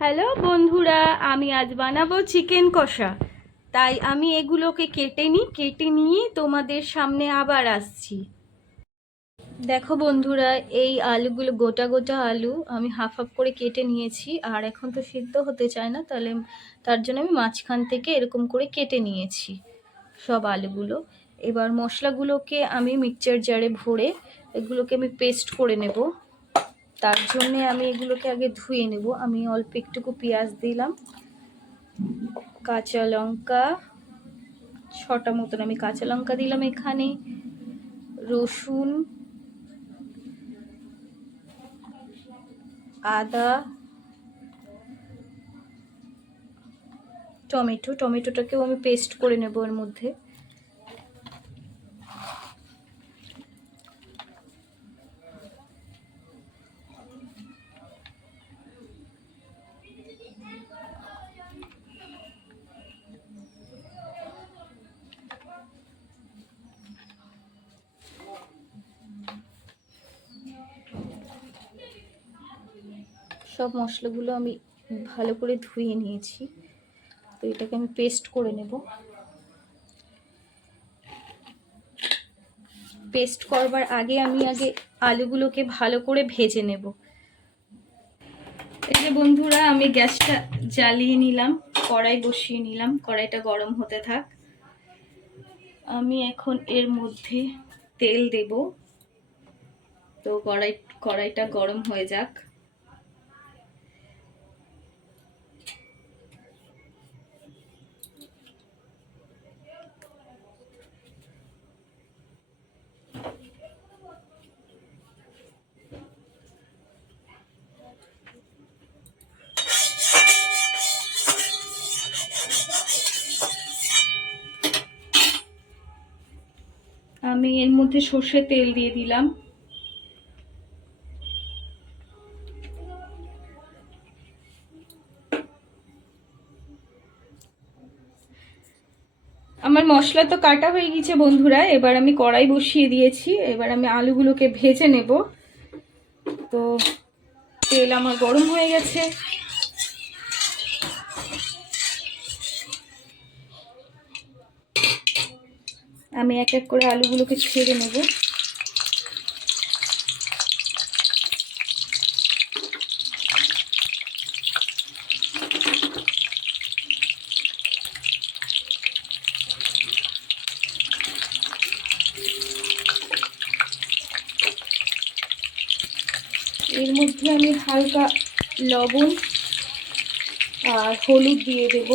Hello বন্ধুরা, আমি আজ বানাবো চিকেন কষা। তাই আমি এগুলোকে কেটে নিয়ে তোমাদের সামনে আবার আসছি। দেখো বন্ধুরা, এই আলুগুলো গোটা গোটা আলু আমি হাফ হাফ করে কেটে নিয়েছি। আর এখন তো সিদ্ধ হতে চায় না, তাহলে তার জন্য আমি মাঝখান থেকে এরকম করে কেটে নিয়েছি সব আলুগুলো। এবার মশলাগুলোকে আমি মিক্সচার জারে ভরে এগুলোকে আমি পেস্ট করে নেব। তার জন্যে আমি এগুলোকে আগে ধুয়ে নেব। আমি অল্প একটুকু পেঁয়াজ দিলাম, কাঁচা লঙ্কা 6টা মতন আমি কাঁচা লঙ্কা দিলাম এখানে, রসুন, আদা, টমেটোটাকেও আমি পেস্ট করে নেব এর মধ্যে। সব মশলাগুলো আমি ভালো করে ধুয়ে নিয়েছি, তো এটাকে আমি পেস্ট করে নেব। পেস্ট করবার আগে আমি আলুগুলোকে ভালো করে ভেজে নেব। এই যে বন্ধুরা, আমি গ্যাসটা জ্বালিয়ে নিলাম, কড়াই বসিয়ে নিলাম, কড়াইটা গরম হতে থাক। আমি এখন এর মধ্যে তেল দেব। তো কড়াইটা গরম হয়ে যাক। আমি এর মধ্যে সর্ষের তেল দিয়ে দিলাম। আমার মশলা তো কাটা হয়ে গেছে বন্ধুরা। এবার আমি কড়াই বসিয়ে দিয়েছি, এবার আমি আলুগুলোকে ভেজে নেব। তো তেল আমার গরম হয়ে গেছে। আমি এক এক করে আলুগুলোকে ছেড়ে নেব। এর মধ্যে আমি হালকা লবণ আর হলুদ দিয়ে দেব।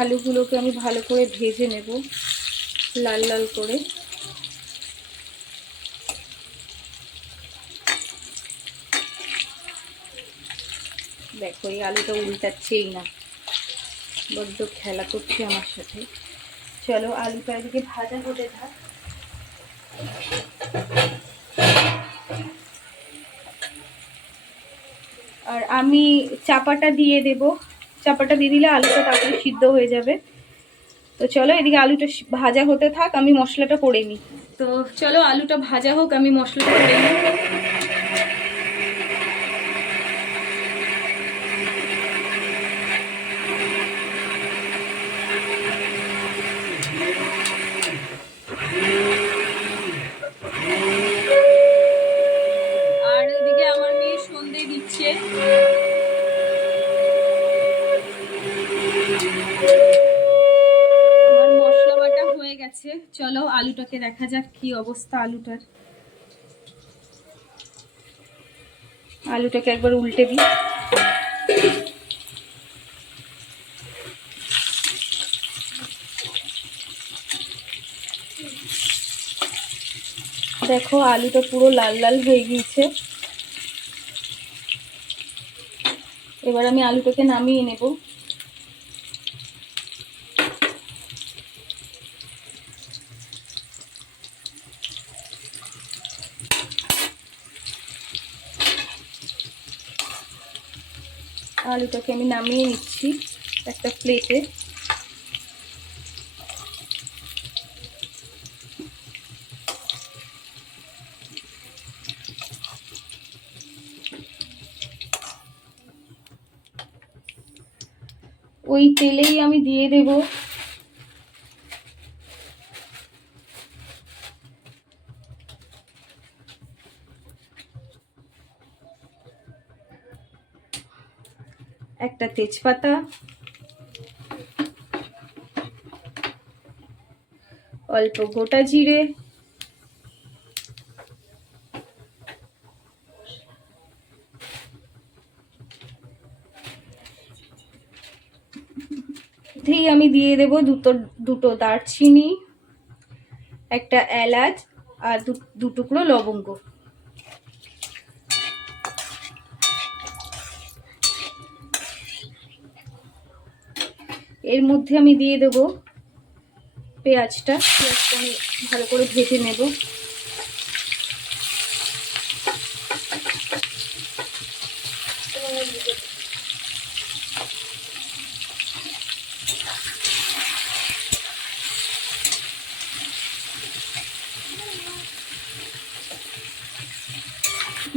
আলুগুলোকে আমি ভালো করে ভেজে নেব, লাল লাল করে। দেখো, এই আলুটা উল্টাচ্ছেই না, বড্ড খেলা করছে আমার সাথে। চলো, আলুটা এদিকে ভাজা হতে থাক। আর আমি চাপাটা দিয়ে দেব। চাপাটা দিয়ে দিলে আলুটা তাড়াতাড়ি সিদ্ধ হয়ে যাবে। তো চলো, এদিকে আলুটা ভাজা হতে থাক, আমি মশলাটা করে নিই। তো চলো, আলুটা ভাজা হোক, আমি মশলাটা করে নিই। আর এদিকে আমার মেয়ে সন্ধে দিচ্ছে। আমার মশলা বাটা হয়ে গেছে। চলো, আলুটাকে দেখা যাক কি অবস্থা আলুটার। আলুটাকে একবার উল্টে দিই। দেখো, আলুটা পুরো লাল লাল হয়ে গিয়েছে। এবার আমি আলুটাকে নামিয়ে নেব। আলুটাকে আমি নামিয়ে নিচ্ছি একটা প্লেটে। ওই তেলেই আমি দিয়ে দেব একটা তেজপাতা, অল্প গোটা জিরে, আমি দিয়ে দেব দুটো দারচিনি, একটা এলাচ আর দু টুকরো লবঙ্গ। এর মধ্যে আমি দিয়ে দেব পেঁয়াজটা আমি ভালো করে ভেজে নেব।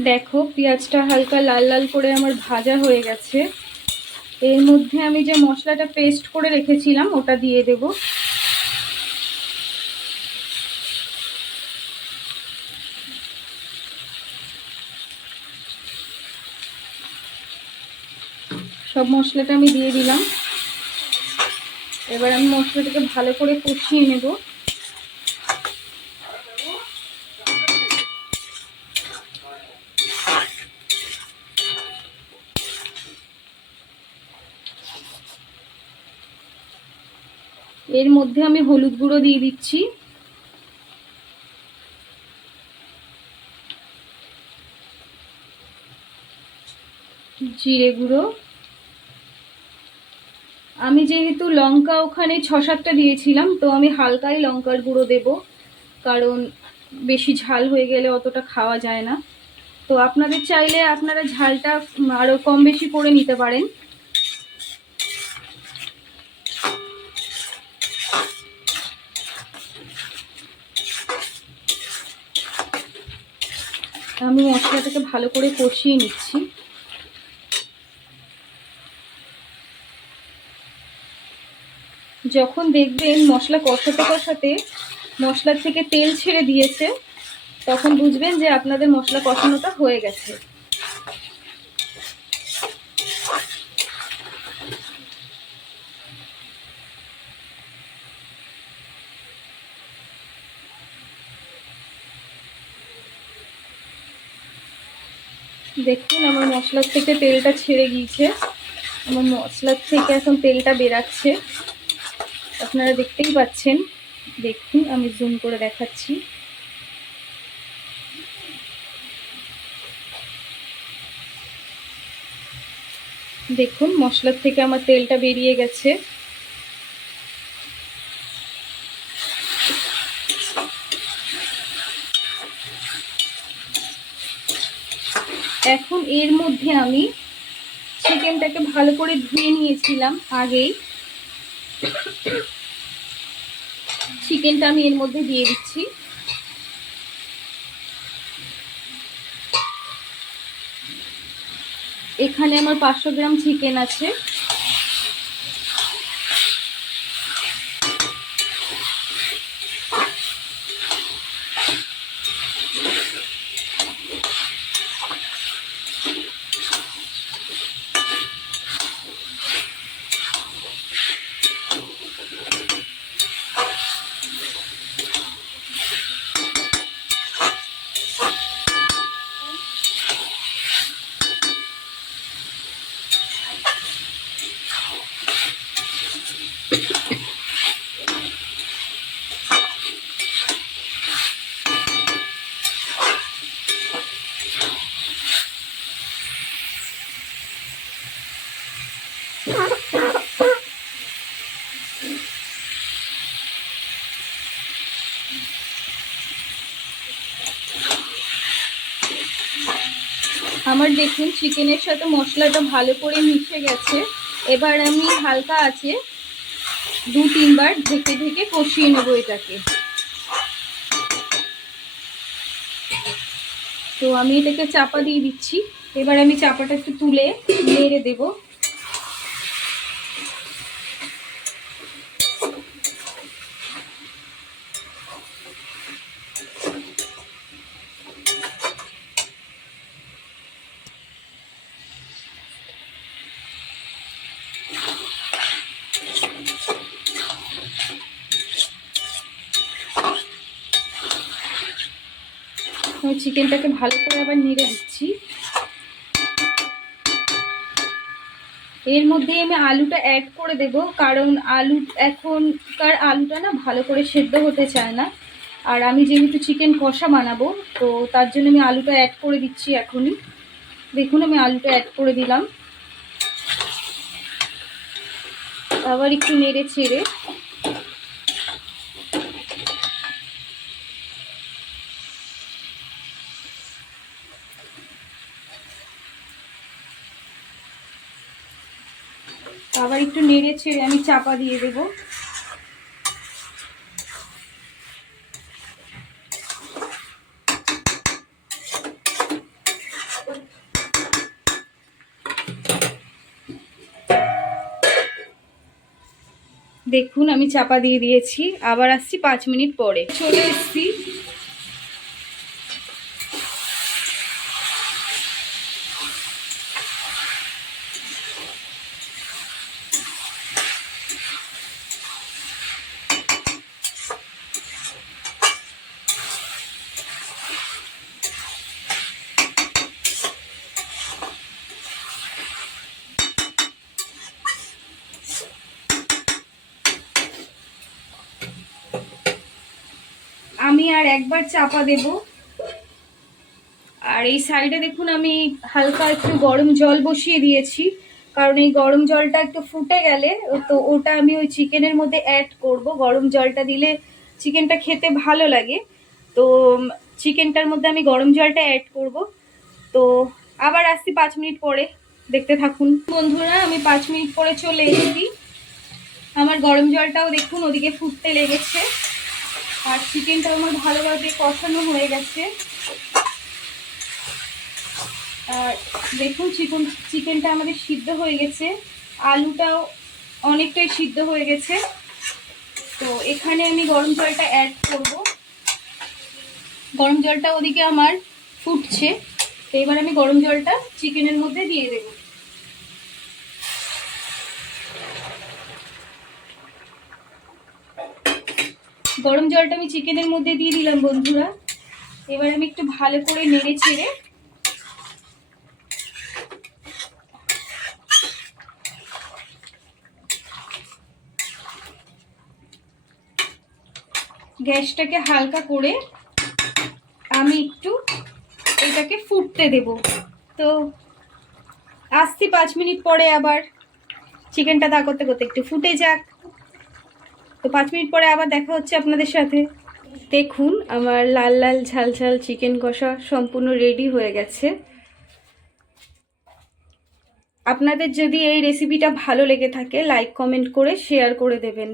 দেখো পেঁয়াজটা হালকা লাল লাল করে আমার ভাজা হয়ে গেছে। এর মধ্যে আমি যে মশলাটা পেস্ট করে রেখেছিলাম ওটা দিয়ে দেব। সব মশলাটা আমি দিয়ে দিলাম। এবার আমি মশলাটাকে ভালো করে কষিয়ে নেব। এর মধ্যে আমি হলুদ গুঁড়ো দিয়ে দিচ্ছি, জিরে গুঁড়ো। আমি যেহেতু লঙ্কা ওখানে 6-7টা দিয়েছিলাম, তো আমি হালকাই লঙ্কার গুঁড়ো দেব, কারণ বেশি ঝাল হয়ে গেলে অতটা খাওয়া যায় না। তো আপনাদের চাইলে আপনারা ঝালটা আরও কম বেশি করে নিতে পারেন। আমি মশলাটাকে ভালো করে কষিয়ে নিচ্ছি। যখন দেখবেন মশলা কষাতে কষাতে মশলার থেকে তেল ছেড়ে দিয়েছে, তখন বুঝবেন যে আপনাদের মশলা কষানোটা হয়ে গেছে। দেখুন আমার মশলার থেকে তেলটা ছেড়ে গিয়েছে, আমার মশলার থেকে এখন তেলটা বেরাচ্ছে, আপনারা দেখতেই পাচ্ছেন। দেখুন আমি জুম করে দেখাচ্ছি। দেখুন মশলার থেকে আমার তেলটা বেরিয়ে গেছে। এখন এর মধ্যে আমি চিকেনটাকে ভালো করে ধুয়ে নিয়েছিলাম আগেই, চিকেনটা আমি এর মধ্যে দিয়ে দিচ্ছি। এখানে আমার 500 গ্রাম চিকেন আছে। আমার দেখুন চিকেনের সাথে মশলাটা ভালো করে মিশে গেছে। এবার আমি হালকা আছে 2-3 বার ঢেকে ঢেকে কষিয়ে নেব এটাকে। তো আমি এটাকে চাপা দিয়ে দিচ্ছি। এবার আমি চাপাটা একটু তুলে নেড়ে দেব। চিকেনটাকে ভালো করে আবার নেড়ে দিচ্ছি। এর মধ্যে আমি আলুটা অ্যাড করে দেব, কারণ এখনকার আলুটা না ভালো করে সেদ্ধ হতে চায় না। আর আমি যেহেতু চিকেন কষা বানাবো, তো তার জন্য আমি আলুটা অ্যাড করে দিচ্ছি এখনই। দেখুন আমি আলুটা অ্যাড করে দিলাম। আবার একটু নেড়ে চেড়ে আমি চাপা দিয়ে দেব। দেখুন আমি চাপা দিয়ে দিয়েছি। আবার আসছি 5 মিনিট পরে। চলে এসছি। আমি আর একবার চাপা দেব। আর এই সাইডে দেখুন আমি হালকা একটু গরম জল বসিয়ে দিয়েছি, কারণ এই গরম জলটা একটু ফুটে গেলে তো ওটা আমি ওই চিকেনের মধ্যে অ্যাড করব। গরম জলটা দিলে চিকেনটা খেতে ভালো লাগে, তো চিকেনটার মধ্যে আমি গরম জলটা অ্যাড করব। তো আবার আসছি 5 মিনিট পরে, দেখতে থাকুন বন্ধুরা। আমি 5 মিনিট পরে চলে এসেছি। আমার গরম জলটাও দেখুন ওদিকে ফুটতে লেগেছে, আর চিকেনটাও আমার ভালোভাবে কষানো হয়ে গেছে। আর দেখুন চিকেনটা আমাদের সিদ্ধ হয়ে গেছে, আলুটাও অনেকটাই সিদ্ধ হয়ে গেছে। তো এখানে আমি গরম জলটা অ্যাড করব। গরম জলটা ওদিকে আমার ফুটছে, তো এবার আমি গরম জলটা চিকেনের মধ্যে দিয়ে দেব। গরম জলটা আমি চিকেনের মধ্যে দিয়ে দিলাম বন্ধুরা। এবার আমি একটু ভালো করে নেড়ে চেড়ে গ্যাসটাকে হালকা করে আমি একটু এটাকে ফুটতে দেব। তো আসছি 5 মিনিট পরে আবার। চিকেনটা তা করতে করতে একটু ফুটে যাক। তো 5 মিনিট পরে আবার দেখা হচ্ছে আপনাদের সাথে। দেখুন আমার লাল লাল ঝাল ঝাল চিকেন কষা সম্পূর্ণ রেডি হয়ে গেছে। আপনাদের যদি এই রেসিপিটা ভালো লেগে থাকে লাইক কমেন্ট করে শেয়ার করে দেবেন।